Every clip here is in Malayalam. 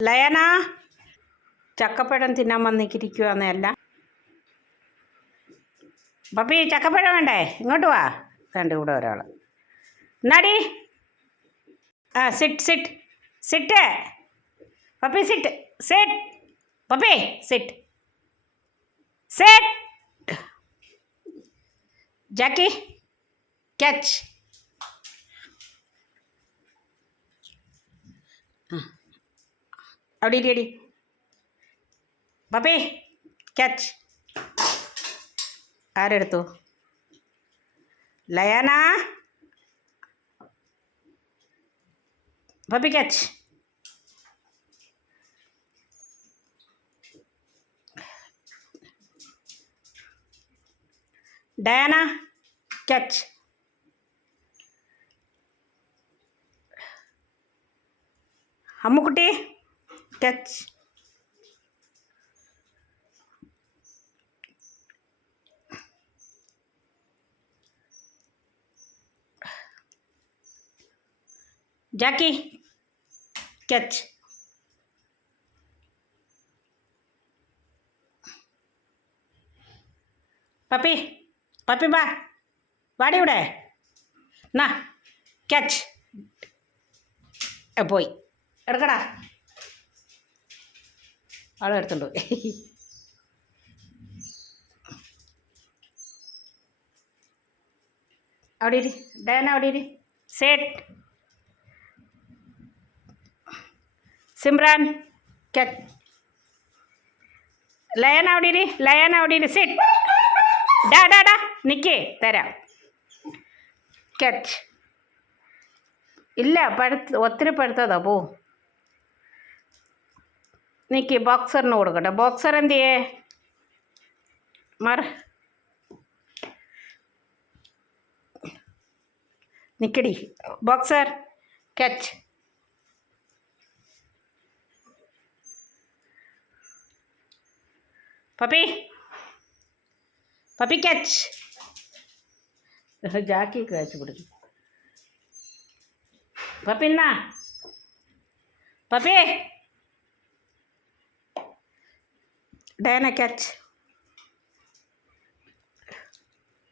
ലയന ചക്കപ്പഴം തിന്നാൻ വന്നിരിക്കുവാന്നല്ല. പപ്പി ചക്കപ്പഴം വേണ്ടേ? ഇങ്ങോട്ട് വാ. കണ്ട് കൂടെ ഒരാൾ. എന്നാടി sit sit sit puppy sit sit puppy sit sit. Jackie catch. അവിടെ ഇരിയടി പപ്പി ക്യാച്ച്. ആരെടുത്തു? ലയാന puppy catch. Diana catch. Ammukutty catch. Jackie catch. Puppy puppy ബാ വാടി ഇവിടെ. എന്നാ ക്യാച്ച്. പോയി എടുക്കടാ. ആളെ എടുത്തുണ്ട് പോയി. അവിടെ ഇരി ഡയന, അവിടെ ഇരി. സെറ്റ്. സിമ്രാൻ ക്യാച്ച്. ലയന അവിടെ ഇരി, ലയന അവിടെ ഇരി. സെറ്റ്. ഡാ ഡാ ഡാ നിൽക്കേ തരാം. ക്യാച്ച്. ഇല്ല ഒത്തിരി പഴുത്തതാ. പോ നിൽക്കി. ബോക്സറിന് കൊടുക്കട്ടെ. ബോക്സർ എന്ത് ചെയ്യേ? മാറ നിൽക്കടി. Boxer catch. Puppy puppy catch. Jackie catch പിടിക്കും. പപ്പി എന്നാ പപ്പി. Diana catch.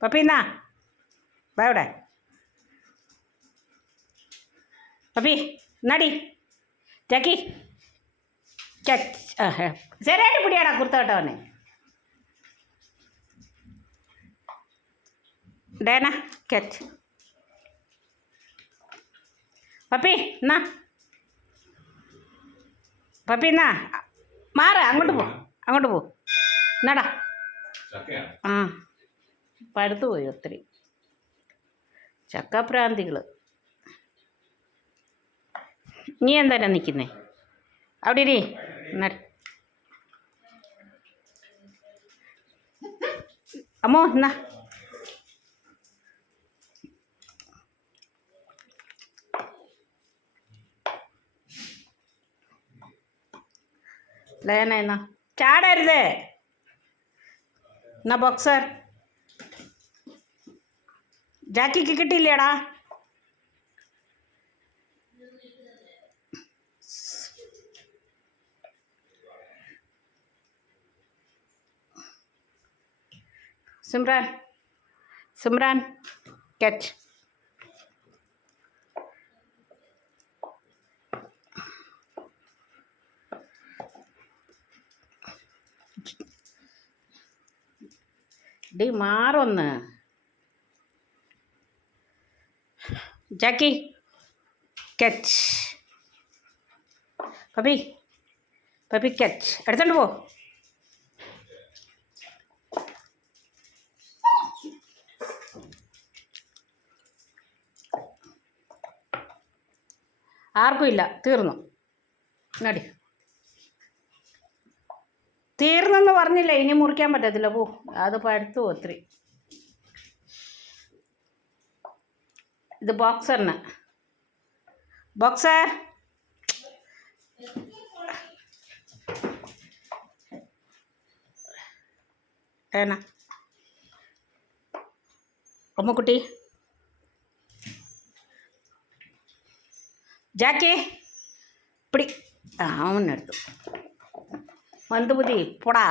പപ്പി എന്നാ വാ ഇവിടെ. പപ്പി എന്നാടി. Jackie catch. ശരിയായിട്ട് പിടിയാടാ കുർത്ത കേട്ടവനെ. Diana catch. പപ്പി എന്നാ പപ്പി എന്നാ മാറ. അങ്ങോട്ട് പോ, അങ്ങോട്ട് പോ. എന്നാടാ. ആ പഴുത്തു പോയി ഒത്തിരി. ചക്കപ്രാന്തികൾ. നീ എന്തായാലും നിൽക്കുന്നേ? അവിടെ ഇരി. അമ്മോ എന്നാ ലയന എന്നാ ചാടരുത്. എന്നാ ബോക്സർ. ജാക്കിക്ക് കിട്ടിയില്ലേടാ? സിമ്രാൻ സിമ്രാൻ ക്യാച്ച്. ഡി മാറൊന്ന്. Jackie catch. Puppy puppy catch. എടുത്തോണ്ട് പോ. ആർക്കും ഇല്ല. തീർന്നു. നടി തീർന്നെന്ന് പറഞ്ഞില്ല. ഇനി മുറിക്കാൻ പറ്റത്തില്ല. പോ. അത് പഴുത്തു ഒത്തിരി. ഇത് ബോക്സറിന്. ബോക്സർ ഏനാ അമ്മുക്കുട്ടി. ജാക്കി പിടി. ആ അവനെടുത്തു മന്ദബുദ്ധി പോടാ